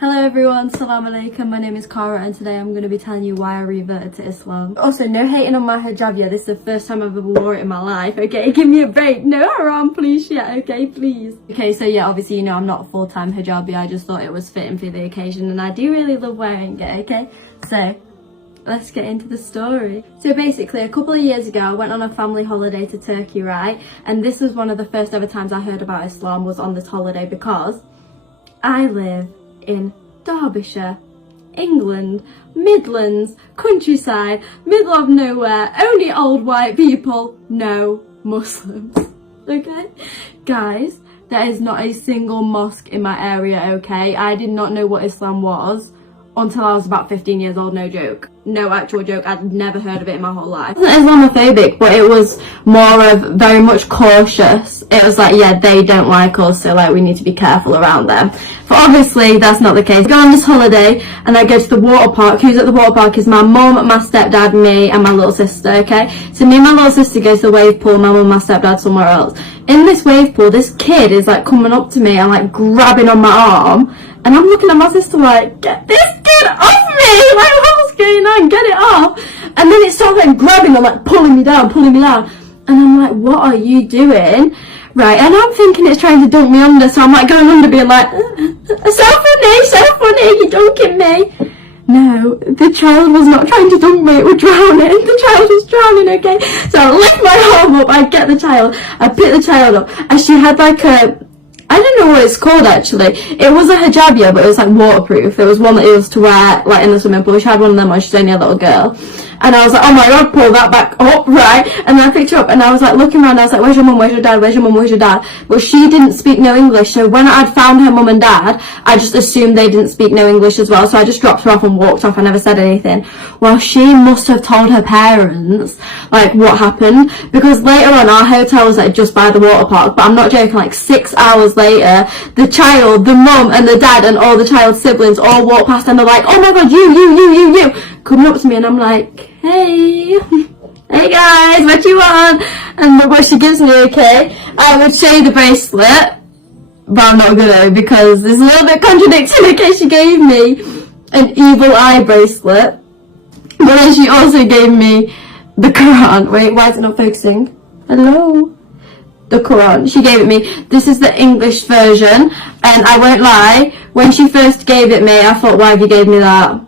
Hello everyone, Salam Alaikum, my name is Cara and today I'm going to be telling you why I reverted to Islam. Also, no hating on my hijab, yeah, this is the first time I've ever wore it in my life, okay? Give me a break, no haram please, yeah, okay, please. Okay, so yeah, obviously you know I'm not a full-time hijabi, I just thought it was fitting for the occasion and I do really love wearing it, okay? So, let's get into the story. So basically, a couple of years ago, I went on a family holiday to Turkey, right? And this was one of the first ever times I heard about Islam was on this holiday because I live in Derbyshire, England, Midlands, countryside, middle of nowhere, only old white people, no Muslims, okay? Guys, there is not a single mosque in my area, okay? I did not know what Islam was until I was about 15 years old, no joke. No actual joke, I'd never heard of it in my whole life. It wasn't Islamophobic, but it was more of very much cautious. It was like, yeah, they don't like us, so like we need to be careful around them. But obviously that's not the case. I go on this holiday and I go to the water park. Who's at the water park is my mum, my stepdad, me and my little sister, okay? So me and my little sister go to the wave pool, my mum and my stepdad somewhere else. In this wave pool, this kid is like coming up to me and like grabbing on my arm. And I'm looking at my sister like, get this kid off me! Like, what's going on? Get it off! And then it starts like grabbing and like pulling me down. And I'm like, what are you doing? Right, and I'm thinking it's trying to dunk me under, so I'm like going under being like, so funny, you're dunking me. No, the child was not trying to dunk me, it was drowning. The child was drowning, okay? So I lift my arm up, I get the child, I pick the child up, and she had like a, I don't know what it's called actually. It was a hijab, yeah, but it was like waterproof. There was one that it was to wear like in the swimming pool. She had one of them when she's only a little girl. And I was like, oh my god, pull that back up, right? And then I picked her up and I was like looking around, I was like, where's your mum, where's your dad, where's your mum, where's your dad? But she didn't speak no English, so when I'd found her mum and dad, I just assumed they didn't speak no English as well, so I just dropped her off and walked off. I never said anything. Well, she must have told her parents, like, what happened, because later on, our hotel was like just by the water park, but I'm not joking, like 6 hours later, the child, the mum and the dad and all the child's siblings all walked past and they're like, oh my god, you, coming up to me and I'm like, hey guys, what you want? And look what she gives me, okay? I would show you the bracelet, but I'm not gonna because it's a little bit contradicting, okay? She gave me an evil eye bracelet, but then she also gave me the Quran. Wait, why is it not focusing? Hello? The Quran. She gave it me. This is the English version, and I won't lie, when she first gave it me, I thought, why have you gave me that?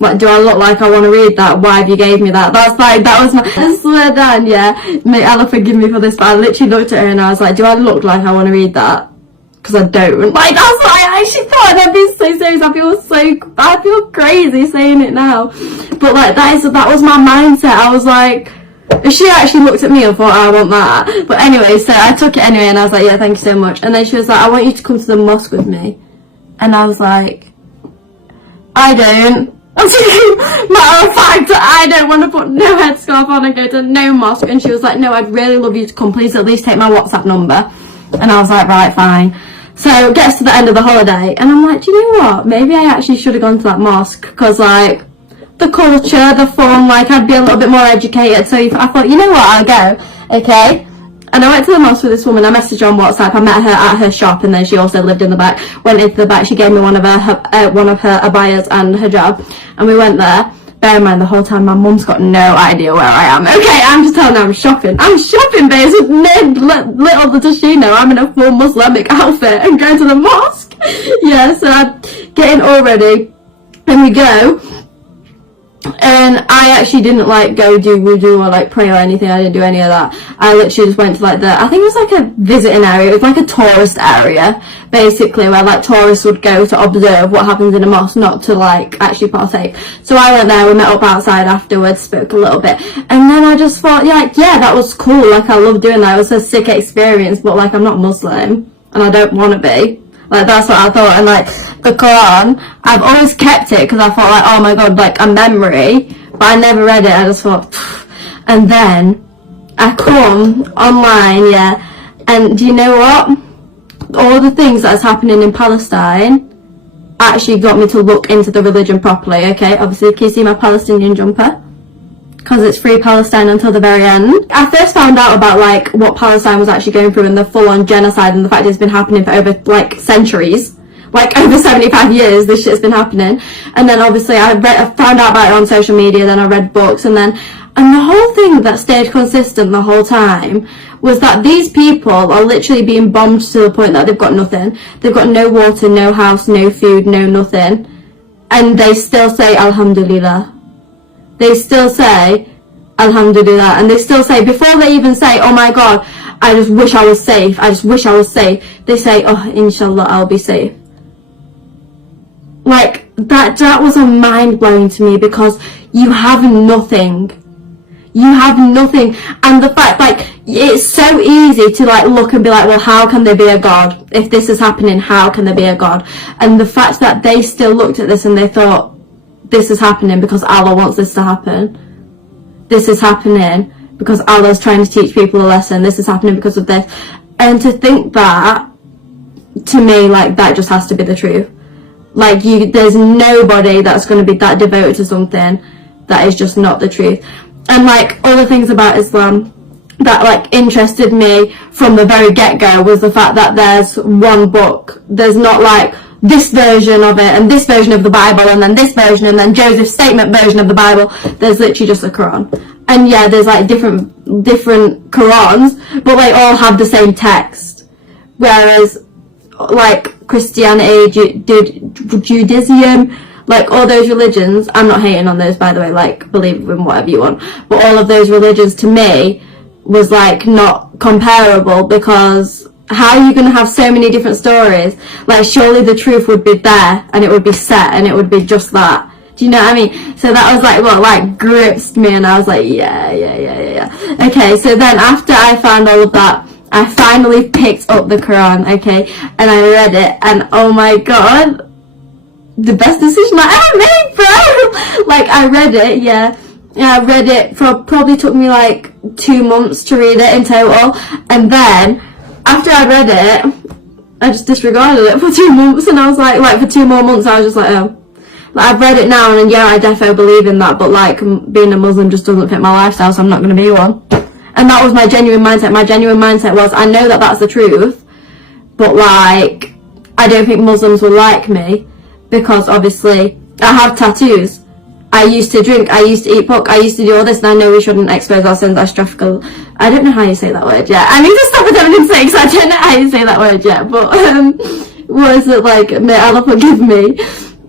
Like, do I look like I want to read that? Why have you gave me that? That's like, that was my, I swear down, yeah. May Allah forgive me for this, but I literally looked at her and I was like, do I look like I want to read that? Because I don't. Like, that's what I actually thought, and I'd be so serious. I feel crazy saying it now. But like, that was my mindset. I was like, if she actually looked at me and thought, I want that. But anyway, so I took it anyway and I was like, yeah, thank you so much. And then she was like, I want you to come to the mosque with me. And I was like, I don't. Matter of fact, I don't want to put no headscarf on and go to no mosque. And she was like, no, I'd really love you to come, please at least take my WhatsApp number. And I was like, right, fine. So it gets to the end of the holiday and I'm like, do you know what, maybe I actually should have gone to that mosque, because like the culture, the fun, like I'd be a little bit more educated. So I thought, you know what, I'll go, okay? And I went to the mosque with this woman. I messaged her on WhatsApp. I met her at her shop, and then she also lived in the back. Went into the back. She gave me one of her abayas and hijab, and we went there. Bear in mind, the whole time my mum's got no idea where I am. Okay, I'm just telling her I'm shopping. I'm shopping, babes. Little does she know I'm in a full Islamic outfit and going to the mosque. Yeah, so I'm getting all ready, and we go. And I actually didn't like go do wudu or like pray or anything. I didn't do any of that. I literally just went to like I think it was like a visiting area. It was like a tourist area basically, where like tourists would go to observe what happens in a mosque, not to like actually partake. So I went there, we met up outside afterwards, spoke a little bit, and then I just thought, yeah, that was cool. Like, I love doing that. It was a sick experience, but like, I'm not Muslim and I don't want to be. Like, that's what I thought. And like the Quran, I've always kept it because I thought like, oh my god, like a memory, but I never read it. I just thought, pfft. And then I come online, yeah, and do you know what, all the things that's happening in Palestine actually got me to look into the religion properly. Okay, obviously, can you see my Palestinian jumper? Because it's free Palestine until the very end. I first found out about like what Palestine was actually going through and the full-on genocide and the fact it's been happening for over like centuries. like over 75 years this shit's been happening. And then obviously I found out about it on social media, then I read books, and the whole thing that stayed consistent the whole time was that these people are literally being bombed to the point that they've got nothing. They've got no water, no house, no food, no nothing. And they still say Alhamdulillah. They still say Alhamdulillah. And they still say, before they even say, oh my God, I just wish I was safe, I just wish I was safe, they say, oh, inshallah, I'll be safe. Like, that was a mind-blowing to me, because you have nothing. You have nothing. And the fact, like, it's so easy to, like, look and be like, well, how can there be a God? If this is happening, how can there be a God? And the fact that they still looked at this and they thought, this is happening because Allah wants this to happen. This is happening because Allah's trying to teach people a lesson. This is happening because of this. And to think that, to me, like, that just has to be the truth. Like, there's nobody that's going to be that devoted to something that is just not the truth. And, like, all the things about Islam that, like, interested me from the very get-go was the fact that there's one book. There's not, like, this version of it and this version of the Bible and then this version and then Joseph's statement version of the Bible. There's literally just a Quran. And yeah, there's, like, different Qurans, but they all have the same text. Whereas, like, Christianity, Judaism, like, all those religions, I'm not hating on those, by the way, like, believe in whatever you want, but all of those religions, to me, was, like, not comparable, because how are you going to have so many different stories? Like, surely the truth would be there, and it would be set, and it would be just that. Do you know what I mean? So that was, like, what, like, gripped me, and I was like, yeah. Okay, so then after I found all of that, I finally picked up the Quran, okay, and I read it, and oh my God, the best decision I ever made, bro. Like, I read it, yeah, I read it for, probably took me like 2 months to read it in total, and then after I read it, I just disregarded it for 2 months, and I was like for 2 more months I was just like, oh, like, I've read it now, and yeah, I definitely believe in that, but like, being a Muslim just doesn't fit my lifestyle, so I'm not going to be one. And that was my genuine mindset. My genuine mindset was, I know that that's the truth, but like, I don't think Muslims will like me, because obviously I have tattoos, I used to drink, I used to eat pork, I used to do all this, and I know we shouldn't expose ourselves as traffickers. I don't know how you say that word yet. I need to stop attempting to say, because I don't know how you say that word yet, but what is it, like, may Allah forgive me.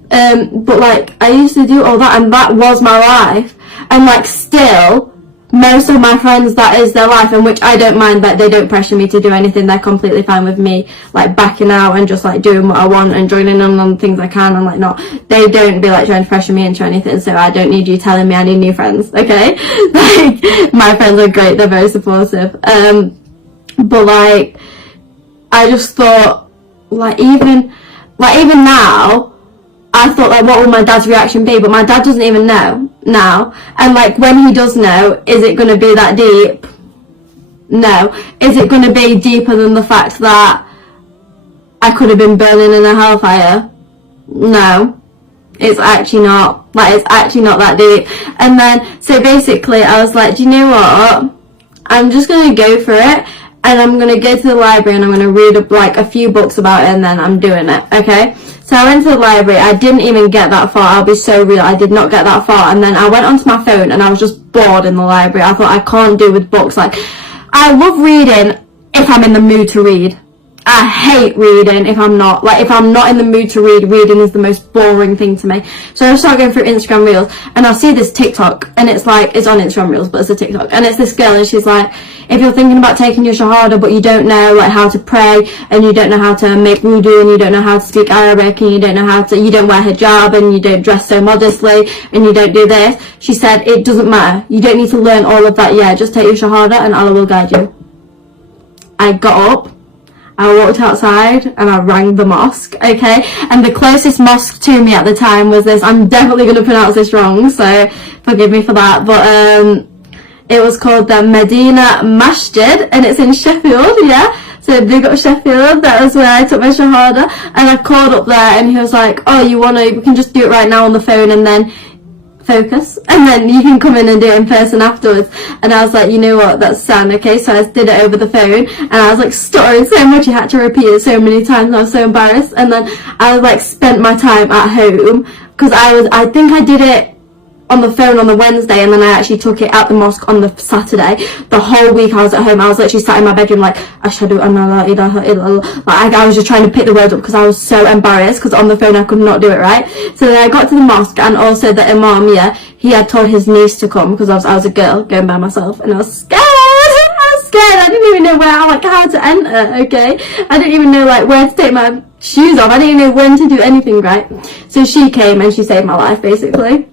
But like, I used to do all that, and that was my life, and like, still, most of my friends, that is their life, and which I don't mind, that they don't pressure me to do anything. They're completely fine with me, like, backing out and just like doing what I want and joining in on things I can, and like, not, they don't be like trying to pressure me into anything, so I don't need you telling me I need new friends, okay? Like, my friends are great, they're very supportive, but like, I just thought, like, even now, I thought, like, what will my dad's reaction be? But my dad doesn't even know now. And like, when he does know, is it going to be that deep? No. Is it going to be deeper than the fact that I could have been burning in a hellfire? No. It's actually not. Like, it's actually not that deep. And then, so basically, I was like, do you know what? I'm just going to go for it. And I'm going to go to the library and I'm going to read like a few books about it, and then I'm doing it, okay? So I went to the library, I didn't even get that far, I'll be so real, I did not get that far, and then I went onto my phone and I was just bored in the library. I thought, I can't do with books, like, I love reading if I'm in the mood to read. I hate reading if I'm not. Like, if I'm not in the mood to read, reading is the most boring thing to me. So I start going through Instagram Reels, and I'll see this TikTok, and it's like, it's on Instagram Reels, but it's a TikTok, and it's this girl, and she's like, if you're thinking about taking your Shahada, but you don't know, like, how to pray, and you don't know how to make wudu, and you don't know how to speak Arabic, and you don't know how to, you don't wear hijab, and you don't dress so modestly, and you don't do this, she said, it doesn't matter. You don't need to learn all of that yet. Just take your Shahada, and Allah will guide you. I got up, I walked outside and I rang the mosque, okay? And the closest mosque to me at the time was this, I'm definitely going to pronounce this wrong, so forgive me for that, but it was called the Medina Masjid, and it's in Sheffield, yeah? So big up Sheffield, that was where I took my Shahada, and I called up there and he was like, oh, we can just do it right now on the phone, and then focus, and then you can come in and do it in person afterwards. And I was like, you know what, that's sound, okay? So I did it over the phone, and I was like stuttering so much, you had to repeat it so many times, and I was so embarrassed. And then I like spent my time at home, because I think I did it on the phone on the Wednesday, and then I actually took it at the mosque on the Saturday. The whole week I was at home, I was literally sat in my bedroom like, Ashhadu anna la ilaha illallah. Like, I was just trying to pick the words up because I was so embarrassed, because on the phone I could not do it right. So then I got to the mosque, and also the imam, yeah, he had told his niece to come, because I was a girl going by myself, and I was scared. I didn't even know how to enter, okay? I didn't even know like where to take my shoes off. I didn't even know when to do anything right. So she came and she saved my life, basically.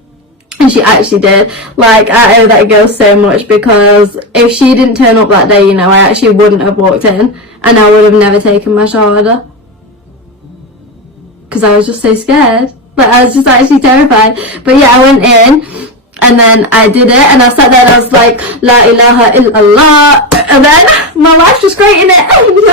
And she actually did. Like, I owe that girl so much, because if she didn't turn up that day, you know, I actually wouldn't have walked in, and I would have never taken my Shahada, because I was just so scared. Like, I was just actually terrified. But yeah, I went in, and then I did it, and I sat there and I was like, La ilaha illallah, and then my life's just great, innit?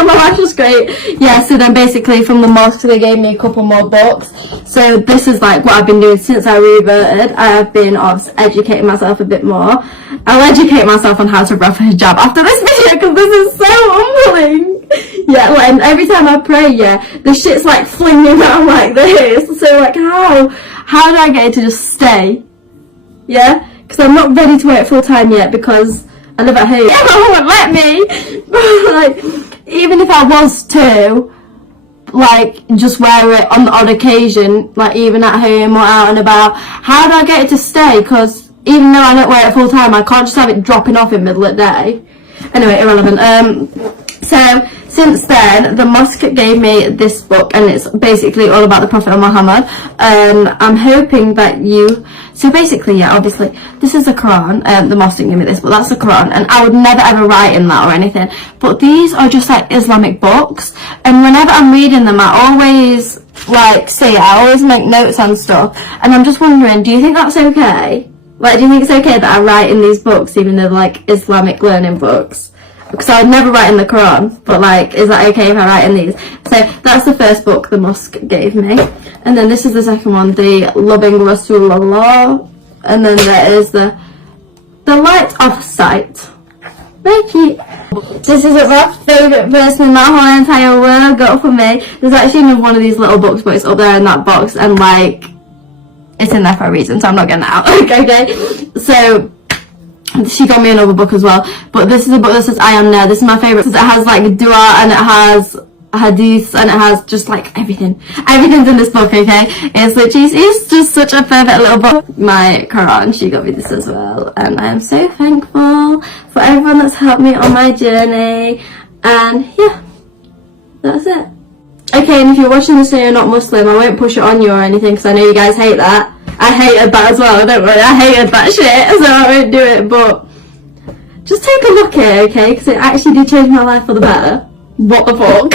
My life's just great. Yeah, so then basically from the mosque they gave me a couple more books. So this is like what I've been doing since I reverted. I have been educating myself a bit more. I'll educate myself on how to rough a hijab after this video, because this is so humbling. Yeah, like, and every time I pray, yeah, the shit's like flinging around like this. So like, how do I get it to just stay? Yeah, because I'm not ready to wear it full time yet, because I live at home. Yeah, my mum won't let me. Like, even if I was to, like, just wear it on the odd occasion, like even at home or out and about, how do I get it to stay? Because even though I don't wear it full time, I can't just have it dropping off in the middle of the day. Anyway, irrelevant. So since then, the mosque gave me this book, and it's basically all about the Prophet Muhammad. I'm hoping that so basically, yeah, obviously, this is the Quran. The mosque didn't give me this, but that's the Quran, and I would never ever write in that or anything. But these are just like Islamic books, and whenever I'm reading them, I always I always make notes and stuff. And I'm just wondering, do you think that's okay? Like, do you think it's okay that I write in these books, even though they're like Islamic learning books? Because I would never write in the Quran, but like, is that okay if I write in these? So that's the first book the mosque gave me, and then this is the second one, the Loving Rasulullah, and then there is the Light of Sight. Very cute. This is my favourite person in that whole entire world got for me. There's actually another one of these little books, but it's up there in that box, and like, it's in there for a reason, so I'm not getting it out. Okay, so she got me another book as well, but this is a book that says I Am There. This is my favourite. It has like dua, and it has hadith, and it has just like everything's in this book. Okay, it's just such a perfect little book. My Quran, she got me this as well, and I am so thankful for everyone that's helped me on my journey. And yeah, that's it. Okay, and if you're watching this and you're not Muslim, I won't push it on you or anything, because I know you guys hate that. I hated that as well, don't worry, I hated that shit, so I won't do it. But just take a look at it, okay, because it actually did change my life for the better. What the fuck?